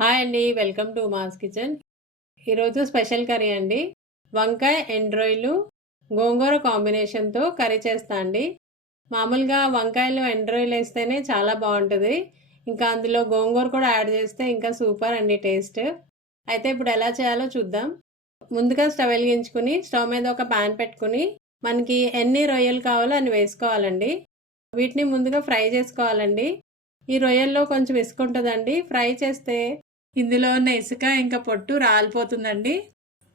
Hi అండి welcome to mass kitchen. ఈరోజు special curry అండి. వంకాయ ఎండ్రాయిలు గోంగూర కాంబినేషన్తో కర్రీ చేస్తా అండి. మామూలుగా వంకాయలు ఎండ్ వేస్తేనే చాలా బాగుంటుంది. ఇంకా అందులో గోంగూర కూడా యాడ్ చేస్తే ఇంకా సూపర్ అండి టేస్ట్. అయితే ఇప్పుడు ఎలా చేయాలో చూద్దాం. ముందుగా స్టవ్ వెలిగించుకుని స్టవ్ మీద ఒక ప్యాన్ పెట్టుకుని మనకి ఎన్ని రొయ్యలు కావాలో అని వేసుకోవాలండి. వీటిని ముందుగా ఫ్రై చేసుకోవాలండి. ఈ రొయ్యల్లో కొంచెం ఇసుకుంటుందండి ఫ్రై చేస్తే ఇందులో ఉన్న ఇసుక ఇంకా పొట్టు రాలిపోతుందండి.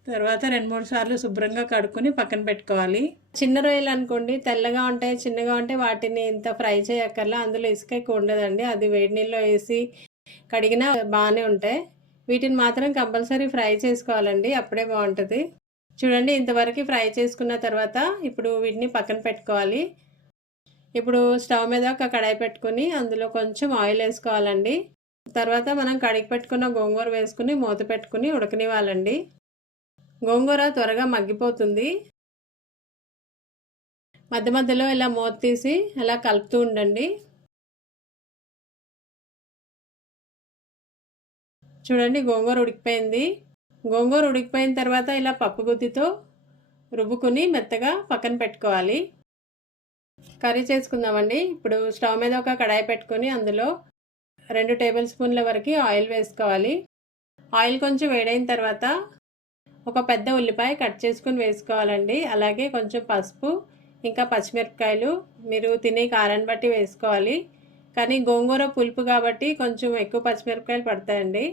తర్వాత రెండు మూడు సార్లు శుభ్రంగా కడుక్కొని పక్కన పెట్టుకోవాలి. చిన్న రొయ్యలు అనుకోండి తెల్లగా ఉంటాయి చిన్నగా ఉంటాయి వాటిని ఇంత ఫ్రై చేయక్కర్లా. అందులో ఇసుక ఎక్కువ ఉండదండి. అది వేడి నీళ్ళలో వేసి కడిగినా బాగానే ఉంటాయి. వీటిని మాత్రం కంపల్సరీ ఫ్రై చేసుకోవాలండి. అప్పుడే బాగుంటుంది. చూడండి ఇంతవరకు ఫ్రై చేసుకున్న తర్వాత ఇప్పుడు వీటిని పక్కన పెట్టుకోవాలి. ఇప్పుడు స్టవ్ మీద ఒక కడాయి పెట్టుకుని అందులో కొంచెం ఆయిల్ వేసుకోవాలండి. తర్వాత మనం కడిగి పెట్టుకున్న గోంగూర వేసుకుని మూత పెట్టుకుని ఉడకనివ్వాలండి. గోంగూర త్వరగా మగ్గిపోతుంది. మధ్య మధ్యలో ఇలా మూత తీసి ఇలా కలుపుతూ ఉండండి. చూడండి గోంగూర ఉడికిపోయింది. గోంగూర ఉడికిపోయిన తర్వాత ఇలా పప్పు గుత్తితో రుబ్బుకుని మెత్తగా పక్కన పెట్టుకోవాలి. కర్రీ చేసుకుందామండి. ఇప్పుడు స్టవ్ మీద ఒక కడాయి పెట్టుకొని అందులో రెండు టేబుల్ స్పూన్ల వరకు ఆయిల్ వేసుకోవాలి. ఆయిల్ కొంచెం వేడైన తర్వాత ఒక పెద్ద ఉల్లిపాయ కట్ చేసుకుని వేసుకోవాలండి. అలాగే కొంచెం పసుపు ఇంకా పచ్చిమిరపకాయలు మీరు తినే కారాన్ని బట్టి వేసుకోవాలి. కానీ గోంగూర పులుపు కాబట్టి కొంచెం ఎక్కువ పచ్చిమిరపకాయలు పడతాయండి.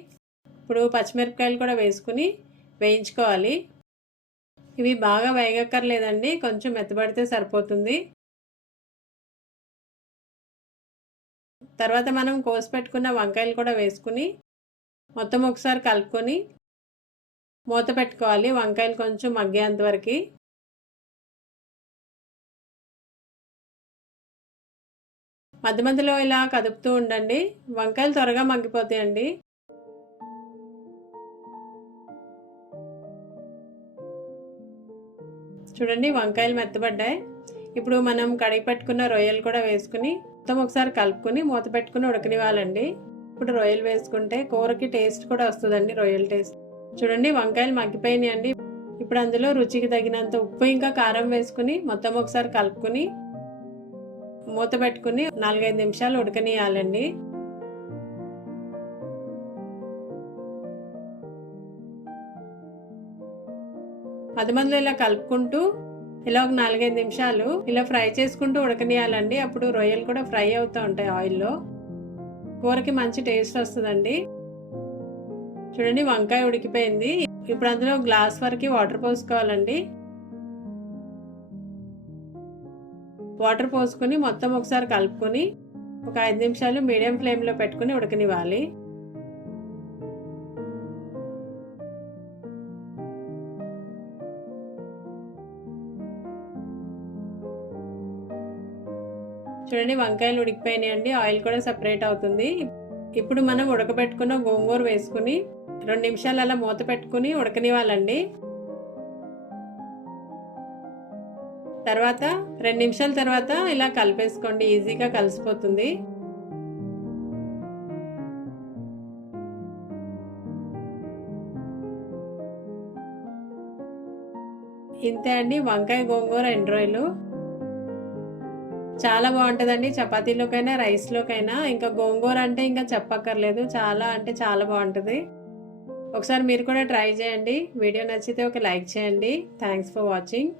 ఇప్పుడు పచ్చిమిరపకాయలు కూడా వేసుకుని వేయించుకోవాలి. ఇవి బాగా వేగక్కర్లేదండి కొంచెం మెత్తబడితే సరిపోతుంది. తర్వాత మనం కోసి పెట్టుకున్న వంకాయలు కూడా వేసుకుని మొత్తం ఒకసారి కలుపుకొని మూత పెట్టుకోవాలి. వంకాయలు కొంచెం మగ్గేంత వరకు. మధ్య మధ్యలో ఇలా కదుపుతూ ఉండండి. వంకాయలు త్వరగా మగ్గిపోతాయండి. చూడండి వంకాయలు మెత్తబడ్డాయి. ఇప్పుడు మనం కడిగి పెట్టుకున్న రొయ్యలు కూడా వేసుకుని మొత్తం ఒకసారి కలుపుకొని మూత పెట్టుకుని ఉడకనివ్వాలండి. ఇప్పుడు రొయ్యలు వేసుకుంటే కూరకి టేస్ట్ కూడా వస్తుందండి రొయ్యల టేస్ట్. చూడండి వంకాయలు మగ్గిపోయినాయి అండి ఇప్పుడు అందులో రుచికి తగినంత ఉప్పు ఇంకా కారం వేసుకుని మొత్తం ఒకసారి కలుపుకొని మూత పెట్టుకుని నాలుగైదు నిమిషాలు ఉడకనియాలండి పది మందిలో ఇలా కలుపుకుంటూ ఇలా ఒక నాలుగైదు నిమిషాలు ఇలా ఫ్రై చేసుకుంటూ ఉడకనియాలండి. అప్పుడు రొయ్యలు కూడా ఫ్రై అవుతూ ఉంటాయి ఆయిల్లో. కూరకి మంచి టేస్ట్ వస్తుందండి. చూడండి వంకాయ ఉడికిపోయింది. ఇప్పుడు అందులో గ్లాస్ వరకు వాటర్ పోసుకోవాలండి. వాటర్ పోసుకొని మొత్తం ఒకసారి కలుపుకొని ఒక ఐదు నిమిషాలు మీడియం ఫ్లేమ్లో పెట్టుకుని ఉడకనివ్వాలి. చూడండి వంకాయలు ఉడికిపోయినాయండి. ఆయిల్ కూడా సపరేట్ అవుతుంది. ఇప్పుడు మనం ఉడకబెట్టుకున్న గోంగూర వేసుకుని రెండు నిమిషాలు అలా మూత పెట్టుకుని ఉడకనివ్వాలండి. తర్వాత రెండు నిమిషాల తర్వాత ఇలా కలిపేసుకోండి. ఈజీగా కలిసిపోతుంది. ఇంతే అండి. వంకాయ గోంగూర ఎండ్రాయిలు. చాలా బాగుంటుందండి. చపాతీలోకైనా రైస్లోకైనా ఇంకా గోంగూర అంటే ఇంకా చెప్పక్కర్లేదు. చాలా అంటే చాలా బాగుంటుంది. ఒకసారి మీరు కూడా ట్రై చేయండి. వీడియో నచ్చితే ఒక లైక్ చేయండి. Thanks for watching